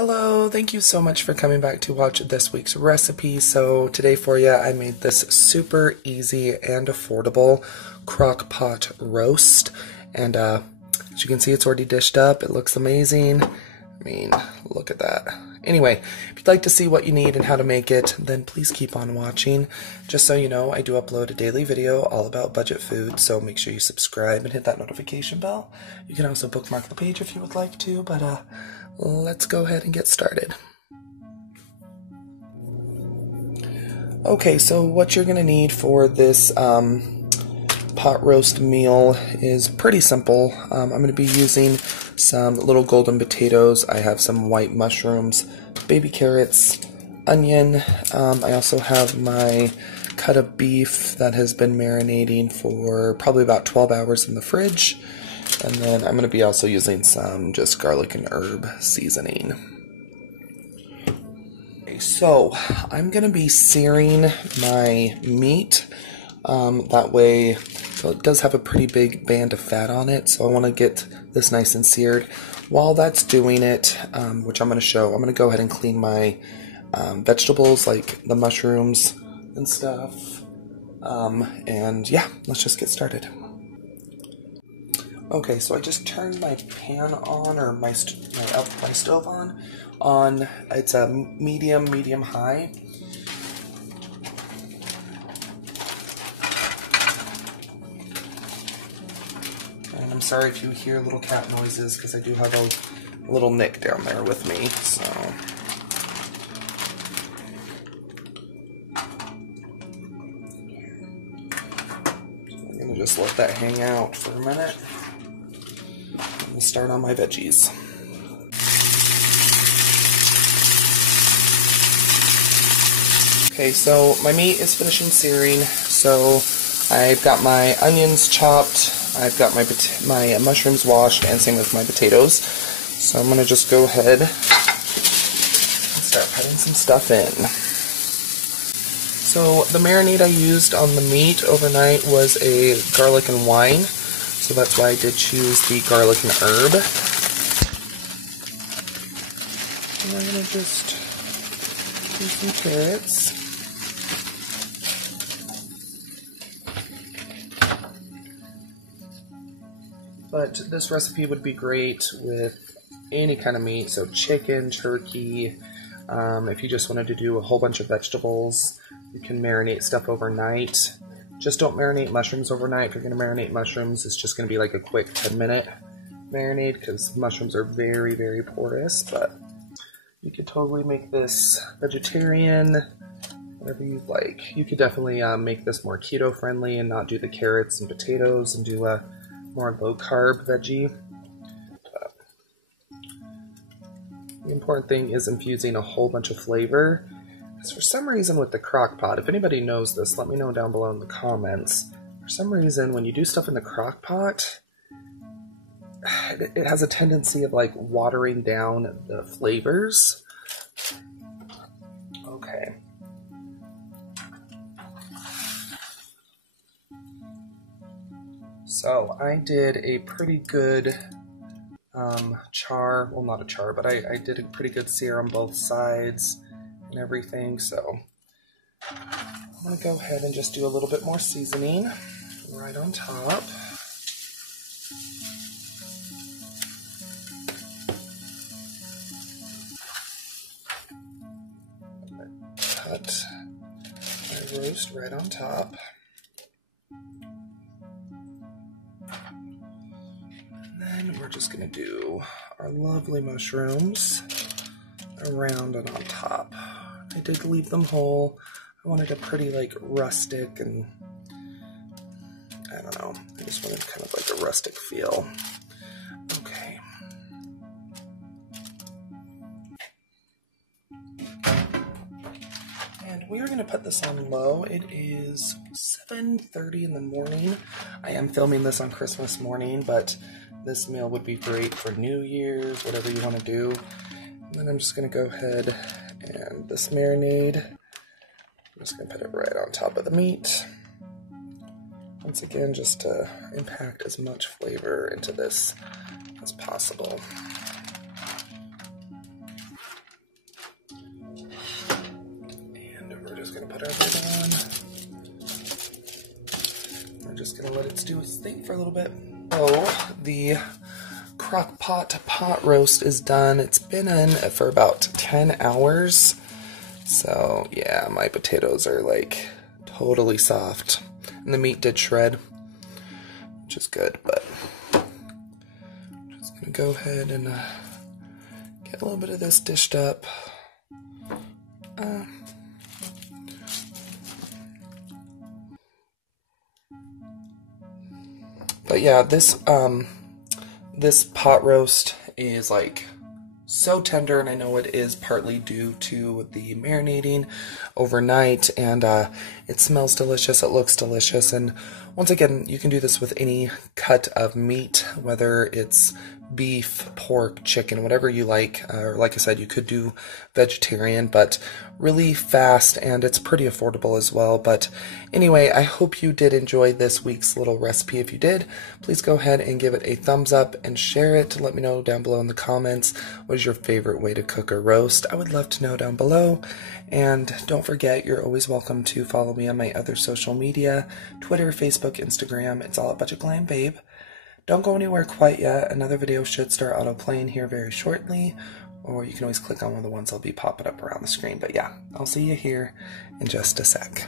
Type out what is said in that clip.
Hello, thank you so much for coming back to watch this week's recipe. So today for you, I made this super easy and affordable crock-pot roast. And as you can see, it's already dished up. It looks amazing. I mean, look at that. Anyway, if you'd like to see what you need and how to make it, then please keep on watching. Just so you know, I do upload a daily video all about budget food, so make sure you subscribe and hit that notification bell. You can also bookmark the page if you would like to, but let's go ahead and get started. Okay, so what you're going to need for this pot roast meal is pretty simple. I'm going to be using some little golden potatoes. I have some white mushrooms, baby carrots, onion. I also have my cut of beef that has been marinating for probably about 12 hours in the fridge. And then I'm going to be also using some just garlic and herb seasoning. Okay, so I'm going to be searing my meat. That way, so it does have a pretty big band of fat on it, so I want to get this nice and seared. While that's doing it, which I'm going to show, I'm going to go ahead and clean my vegetables, like the mushrooms and stuff. And yeah, let's just get started. Okay, so I just turned my pan on, or my stove on. It's a medium high. And I'm sorry if you hear little cat noises, because I do have a little Nick down there with me, so. I'm going to just let that hang out for a minute. I'm going to start on my veggies. Okay, so my meat is finishing searing, so I've got my onions chopped, I've got my mushrooms washed, and same with my potatoes. So I'm going to just go ahead and start putting some stuff in. So the marinade I used on the meat overnight was a garlic and wine, so that's why I did choose the garlic and herb. And I'm going to just do some carrots. But this recipe would be great with any kind of meat, so chicken, turkey. If you just wanted to do a whole bunch of vegetables, you can marinate stuff overnight. Just don't marinate mushrooms overnight. If you're going to marinate mushrooms, it's just going to be like a quick 10-minute marinade because mushrooms are very, very porous. But you could totally make this vegetarian, whatever you like. You could definitely make this more keto-friendly and not do the carrots and potatoes and do a more low-carb veggie. But the important thing is infusing a whole bunch of flavor. Because for some reason with the crock-pot, if anybody knows this, let me know down below in the comments. For some reason, when you do stuff in the crock-pot, it has a tendency of like watering down the flavors. Okay. So I did a pretty good char, well not a char, but I did a pretty good sear on both sides and everything, so I'm going to go ahead and just do a little bit more seasoning right on top. Cut my roast right on top. And then we're just going to do our lovely mushrooms around and on top. I did leave them whole. I wanted a pretty like rustic and I don't know. I just wanted kind of like a rustic feel. Okay. And we're going to put this on low. It is 7:30 in the morning. I am filming this on Christmas morning, but this meal would be great for New Year's, whatever you want to do. And then I'm just going to go ahead and this marinade, I'm just going to put it right on top of the meat. Once again, just to impact as much flavor into this as possible. just gonna put our lid on. We're just gonna let it do its thing for a little bit. Oh, the Crock-Pot Pot Roast is done. It's been in for about 10 hours. So yeah, my potatoes are like totally soft. And the meat did shred, which is good, but I'm just gonna go ahead and get a little bit of this dished up. But yeah, this pot roast is like so tender, and I know it is partly due to the marinating overnight, and it smells delicious, it looks delicious, and once again, you can do this with any cut of meat, whether it's beef, pork, chicken, whatever you like, or like I said, you could do vegetarian, but really fast, and it's pretty affordable as well. But anyway, I hope you did enjoy this week's little recipe. If you did, please go ahead and give it a thumbs up and share it. Let me know down below in the comments what is your favorite way to cook a roast. I would love to know down below. And don't forget, you're always welcome to follow me on my other social media, Twitter, Facebook, Instagram. It's all at Budget Glam Babe. Don't go anywhere quite yet. Another video should start auto-playing here very shortly, or you can always click on one of the ones that'll be popping up around the screen. But yeah, I'll see you here in just a sec.